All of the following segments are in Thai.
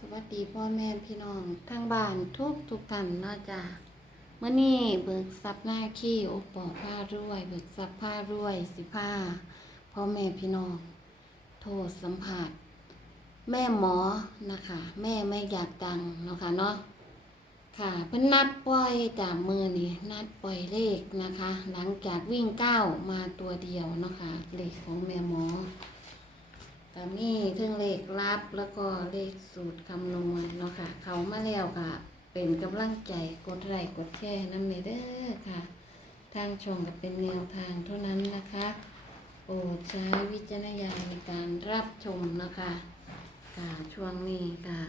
สวัสดีพ่อแม่พี่น้องทางบ้านทุกทุกท่านนาะจ้ะเมื่อนี้เบิกทรัพย์หน้าขี้โอปอผ้ารวย เบิกทรัพย์ผ้ารวยสิผ้าพ่อแม่พี่น้อง โทษสัมผัส แม่หมอนะคะ แม่ไม่อยากดังเนาะค่ะเนาะค่ะเพิ่นนัดปล่อยจากมือนี่นัดปล่อยเลขนะคะ หลังจากวิ่งเก้าวมาตัวเดียวเนาะค่ะเลขของแม่หมอ ก็มีเทั้งเลขลับแล้วก็เลขสูตรคำนวณเนาะค่ะ เขามาแล้วค่ะ เป็นกำลังใจกดไลค์กดแชร์น้ำเนเด้อค่ะ ทางช่องก็เป็นแนวทางเท่านั้นนะคะโปรดใช้วิจารณญาณในการรับชมนะคะค่ะช่วงนี้ค่ะ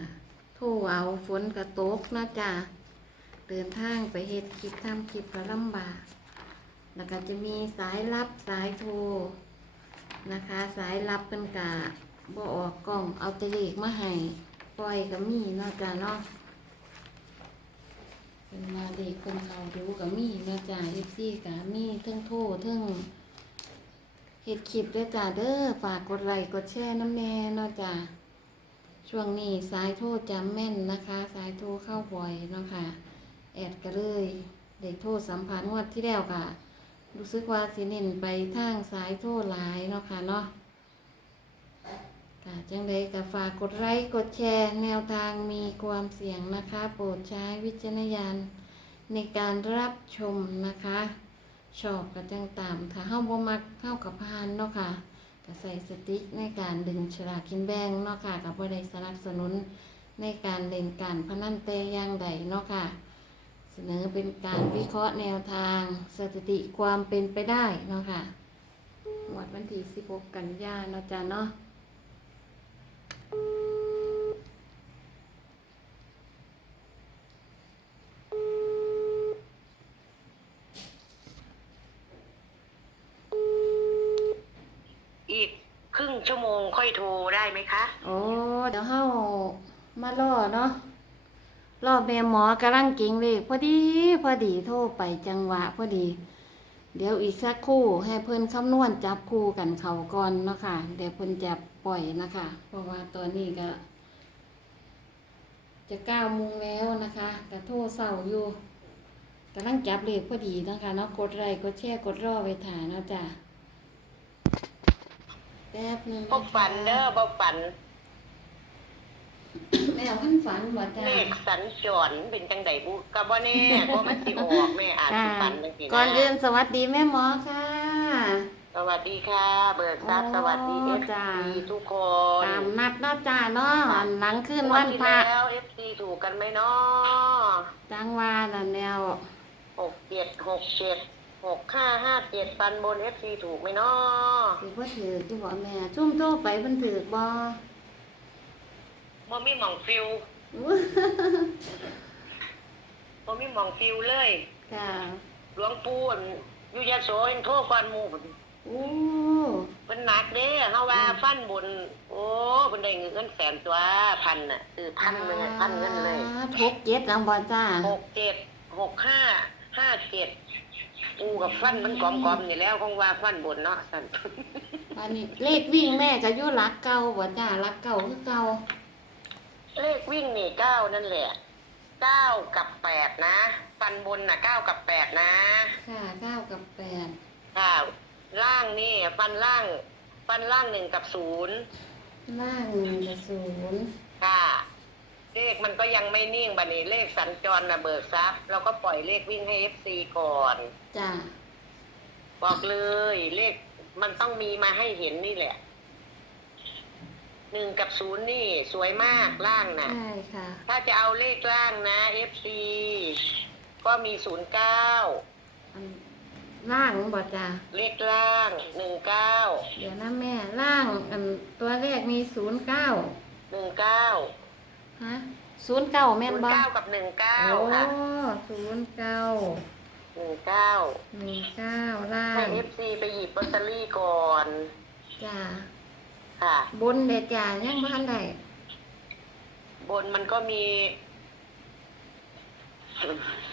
โทรเอาฝนกระตกนะจ๊ะเดินทางไปเฮ็ดคลิปทำคลิปก็ลำบาก แล้วก็จะมีสายรับสายโทร นะคะ สายรับเป็นกะบ่ออกกล่องเอาแตะเลขมาให้ปล่อยก็มีเนาะจ้ะเนาะเป็นมาเด็กเป็นเขาดูก็มีเนาะจ้ะเอฟซีก็มีเทิงโทรเทิงเฮ็ดคลิปด้วยจ้ะเด้อฝากกดไลค์กดแชร์น้ำแน่เนาะจ้ะช่วงนี้สายโทรจำแม่นนะคะ สายโทรเข้าบ่อยเนาะค่ะแอดก็เลยได้โทรสัมผัสงวดที่แล้วค่ะ รู้สึกว่าสิเน้นไปทางสายโทรหลายเนาะค่ะเนาะค่ะจังใดก็ฝากกดไลค์กดแชร์ แนวทางมีความเสี่ยงนะคะ โปรดใช้วิจารณญาณในการรับชมนะคะชอบก็จังตามถ้าเฮาบ่มักเข้ากับพานเนาะค่ะก็ใส่สติ๊กในการดึงฉลากกินแบ่งเนาะค่ะกับบ่ได้สนับสนุนในการเล่นการพนันแต่อย่างใดเนาะค่ะ สนอเป็นการวิเคราะห์แนวทางสถิติความเป็นไปได้เนาะค่ะหมวดวันที่16 กันยาเนาะจ้ะเนาะอีกครึ่งชั่วโมงค่อยโทรได้ไหมคะ โอ้ เดี๋ยวเฮามารอเนาะ รอบแม่หมอกำลังเก่งเลยพอดีพอดีโทรไปจังหวะพอดี เดี๋ยวอีกสักครู่ให้เพิ่นคำนวณจับคู่กันเขาก่อนเนาะค่ะ เดี๋ยวเพิ่นจะปล่อยนะคะ เพราะว่าตอนนี้ก็ จะเก้าโมงแล้วนะคะแต่โทรเศร้าอยู่กำลังจับเลขพอดีนะคะเนาะกดไลค์กดแชร์กดรอไว้ถ่ายเนาะจ้ะแป๊บนึงะพวกฝันเด้อพวกฝัน แม่พันฝันบ่จ้าเลขสัญจรเป็นจังไดบุกะบ่แน่ก็มันสิออกแม่อาจจ้าสิฝันจังซี่นะก่อนอื่นสวัสดีแม่หมอค่ะ สวัสดีค่ะ เบิกทรัพย์โอ้สวัสดีเอฟจ้า ซีทุกคนตามนัดเนาะจ้าเนาะหลังขึ้นวันพระงที่แล้วเอฟซีถูกกันไหมเนาะจังว่าน่ะแนว หกเจ็ดหกเจ็ดหกห้าห้าเจ็ดปันบนเอฟซีถูกไหมเนาะสิบ่ถือที่บ่แม่ชุ่มโตไปเพิ่นถือบ่ บ่มีหมองฟิวบ่มีหมองฟิวเลยจ้าหลวงปู่อั่นอยู่ยะโสยังโทรก่อนหมู่พุ่นโอ้มันหนักเด้เฮาว่าฟันบน โอ้เพิ่นได้เงินแสนตัวพันน่ะคือพันหนึงอะพันเงินเลยทกเจ็ดเอาบ่จ้าหกเจ็ดหกห้าห้าเจ็ดกูกับฟันมันกอมๆนี่แล้วคงว่าฟันบนเนาะสั่น อันนี้เลขวิ่งแม่ก็อยู่หลักเก่าบ่จ้าหลักเก่าคือเก่า เลขวิ่งนี่เก้านั่นแหละเก้ากับแปดนะ ฟันบนน่ะเก้ากับแปดนะ ค่ะเก้ากับแปดค่ะ ล่างนี่ฟันล่าง ฟันล่างหนึ่งกับศูนย์ล่างหนึ่งกับศูนย์ค่ะ เลขมันก็ยังไม่นิ่งบัดนี้เลขสัญจรนะเบิกทรัพย์เราก็ปล่อยเลขวิ่งให้เอฟซีก่อน จ้าบอกเลยเลขมันต้องมีมาให้เห็นนี่แหละ หนึ่งกับศูนย์นี่สวยมากล่างนะใช่ค่ะ ถ้าจะเอาเลขล่างนะเอฟซีก็มีศูนย์เก้าอันล่างบ่จ้าเลขล่างหนึ่งเก้าเดี๋ยวนะแม่ล่างอันตัวแรกมีศูนย์เก้าหนึ่งเก้าฮะศูนย์เก้าแม่นศูนย์บ่เก้ากับหนึ่งเก้าโอ้ค่ะศูนย์เก้าหนึ่งเก้าหนึ่งเก้าล่าให้งเอฟซีไปหยิบลอตเตอรี่ก่อน จ้า ค่ะ บนเด็ดจ้ายังบ่ทันได้บนมันก็มี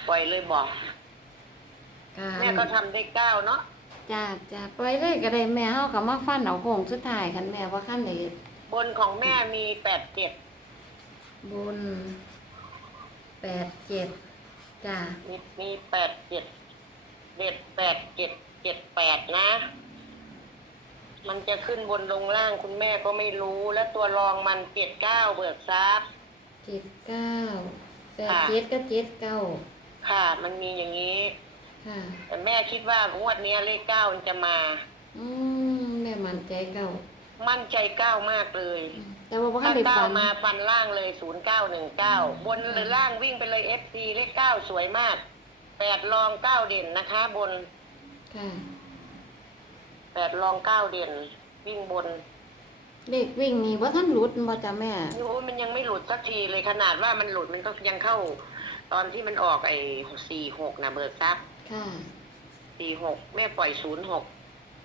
ปล่อยเลยบอกค่ะแม่ก็ทำได้เก้าเนาะจ้าจ้าปล่อยเลยก็ได้แม่เฮาก็มาฟันเอาโค้งสุดท้ายคันแม่ว่าคันได้บนของแม่มีแปดเจ็ดอบนแปดเจ็ดจ้ะมีมีแปดเจ็ดเด็ดแปดเจ็ดเจ็ดแปดนะ มันจะขึ้นบนลงล่างคุณแม่ก็ไม่รู้ แล้วตัวรองมันเจ็ดเก้าเบิกทรัพย์เจ็ดเก้าแปดค่ะเจ็ดก็เจ็ดเก้าค่ะ มันมีอย่างนี้ ค่ะ แต่แม่คิดว่างวดเนี้ยเลขเก้ามันจะมา อืมแม่มั่นใจเก้ามั่นใจเก้ามากเลยแต่ว่าบ่ทัถ้านได้เก้าฝันมาฟันล่างเลยศูนย์เก้าหนึ่งเก้าบนหรือล่างวิ่งไปเลยเอฟซีเลขเก้าสวยมากแปดรองเก้าเด่นนะคะ บน ค่ะ แปดรองเก้าเด่น วิ่งบนเลขวิ่งนี่ว่าท่านหลุดบ่จ้ะแม่ โอ้ยมันยังไม่หลุดสักทีเลยขนาดว่ามันหลุดมันก็ยังเข้า ตอนที่มันออกไอ้สี่หกนะเบิกทรัพย์ค่ะ สี่หกแม่ปล่อยศูนย์หก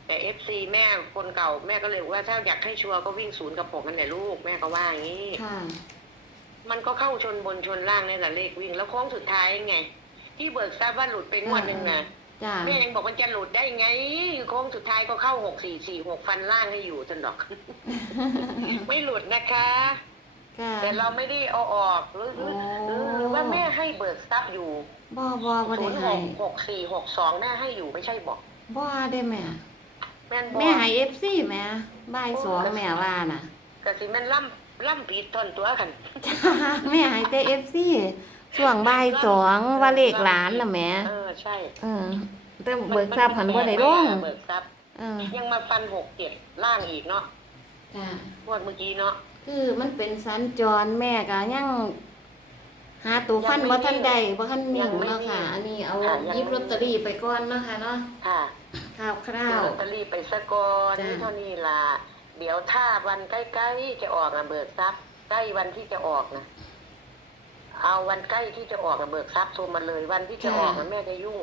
แต่เอฟซีแม่คนเก่าแม่ก็เลยบอกว่าถ้าอยากให้ชัวร์ก็วิ่งศูนย์กับผมมันแหละลูกแม่ก็ว่าอย่างนี้ ค่ะ มันก็เข้าชนบนชนล่างนี่แหละเลขวิ่งแล้วโค้งสุดท้ายไง ที่เบิกทรัพย์ว่าหลุดไปงวดหนึ่งนะ จ้ะแม่ยังบอกมันจะหลุดได้ไงโค้งสุดท้ายก็เข้าหกสี่สี่หกฟันล่างให้อยู่จนดอก ไม่หลุดนะคะ ค่ะแต่เราไม่ได้เอาออกหรือหรือหรือหรือว่าแม่ให้เบิกทรัพย์อยู่บ่บ่บ่ศูได้นย์หให้กหกสี่หกสองแม่ให้อยู่ไม่ใช่บอกบ่ได้แม่ แม่นบอกแม่ให้ FC แม่บ่ายสองแม่ว่าน่ะ กะสิแม่นล่ำล่ำผิดทนตัวกัน จ้าแม่ให้แต่ FC ช่วงบ่ายสองว่าเลขหลานน่ะแม่เออใช่เออแต่เบิกทราบหันบ่ได้ลงเบิกทรัพย์เออยังมาฟันหกเจ็ดล่างอีกเนาะจ้ะงวดเมื่อกี้เนาะคือมันเป็นสัญจรแม่ก็ยังหาตัวฟันยังบ่ไม่ทันใดบ่ทันยันิ่งงไม่เนาะค่ะนิ่งอันนี้เอาค่ะยังหยิบไม่ลอตเตอรี่ไปก่อนเนาะค่ะเนาะค่ะคร่าวคร่าซื้อวลอตเตอรี่ไปสะกอนจ้ะนี่เท่านี้ล่ะเดี๋ยวถ้าวันใกล้ๆจะออกนะเบิกทรัพย์ใกล้วันที่จะออกนะ เอาวันใกล้ที่จะออกนะเบิกทรัพย์โทรมาเลย วันที่จะออกนะแม่จะยุ่ง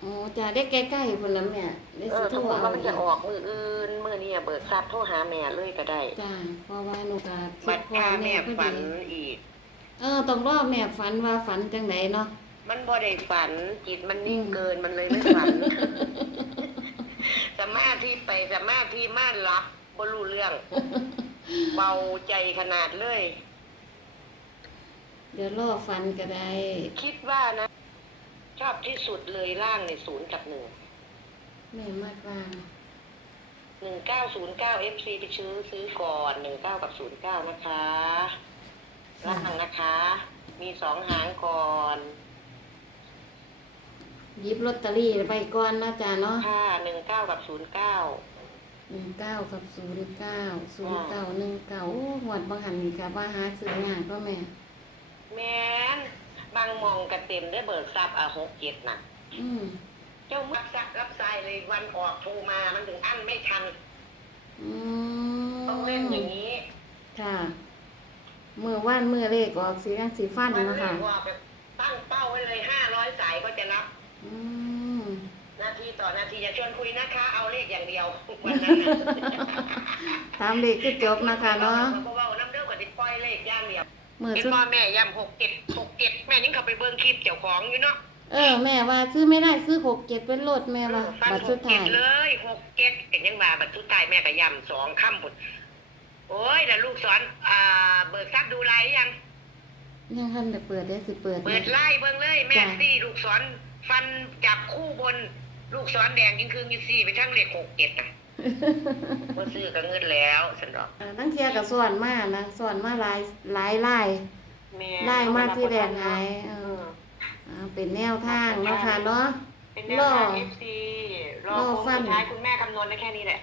โอ้จ้ะได้ใกล้ๆพุ่นแล้วแม่ได้เอสิอโทสรมมติเอาว่ามันจะออกมืออื่นมือนี้เบิกทรัพย์โทรหาแม่เลยก็ได้จ้ะเพราะว่าหนูก็คิบัดดว่ากาแม่แม่พอฝันดีอีก เออต้องรอแม่ฝันว่าฝันจังไดเนาะ มันบ่ได้ฝันจิตมันนิ่งอืม เกินมันเลยไม่ฝัน สมาธิไปสมาธิม่านรับบ่รู้เรื่อง เบาใจขนาดเลย เดี๋ยวรอฝันก็ได้ คิดว่านะ ชอบที่สุดเลยล่างในศูนย์กับหนึ่งแม่มากว่าหนึ่งเก้าศูนย์เก้าเอฟซีไปซื้อซื้อก่อนหนึ่งเก้ากับศูนย์เก้านะคะล่างนะคะ มีสองหางก่อนหยิบลอตเตอรี่ไปก่อนนะจ๊ะเนาะค่ะหนึ่งเก้ากับศูนย์เก้าหนึ่งเก้ากับศูนย์เก้าศูนย์เก้าหนึ่งเก้าโอ้หวดบางหันนี่ค่ะว่าหาซื้องานก็แม่ แม้นบางมองกระเต็มได้เบิกทรัพย์อะหกเจ็ดน่ะ อืมเจ้ามักซักรับสายเลยวันออกโทรมามันถึงอั้นไม่ทัน อืมต้องเล่นอย่างนี้ค่ะ มือว่านมือเลขออกสีแดงสีฟันมันนะเรีคะยกว่าแบบตั้งเป้าไว้เลยห้าร้อยสายก็จะรับ อืมนาทีต่อนาทีอย่าชวนคุยนะคะ เอาเลขอย่างเดียววันนั้นน่ะ ตามเลขคือจบนะคะเนาะ เพราะว่าน้ำเด้อกับติดปล่อยเลขอย่างเดียว มือเห็นสุดพ่อแม่ย้ำหกเจ็ดหกเจ็ดแม่ยังเข้าไปเบิ้งคลิปเจ้าของอยู่เนาะเออ แม่ว่าซื้อไม่ได้ซื้อหกเจ็ดเป็นรถแม่ว่าฟันบัตรหสุกดเจ็ท้าดยเลยหกเจ็ดเป็นยังว่าบัตรสุดท้ายแม่ก็ย้ำสองค่ำบุดโอ้ยแล้วลูกสอนอ่าเบิกทรัพย์ดูไลน์ยัง ยังทันได้เปิดได้สิเปิดเปิดไล่เบิ้งเลยแม่จ้ะซี่ลูกศรฟันจับคู่บน ลูกศรแดงยิ่งคืนยิ่งซี่ไปทั้งเลขหกเจ็ดนะ เมื่อซื้อก็เงินแล้วสันดอกเออตั้งเทียกับส่วนมานะส่วนมาหลายหลายไล่แม่ไล่มาที่แดงหายเอเออออ่าเป็นแนวทางเนาะค่ะเนาะ เป็นแนวทาง FC รอรอโค้งฟันสุดท้ายคุณแม่คำนวณได้แค่นี้แหละ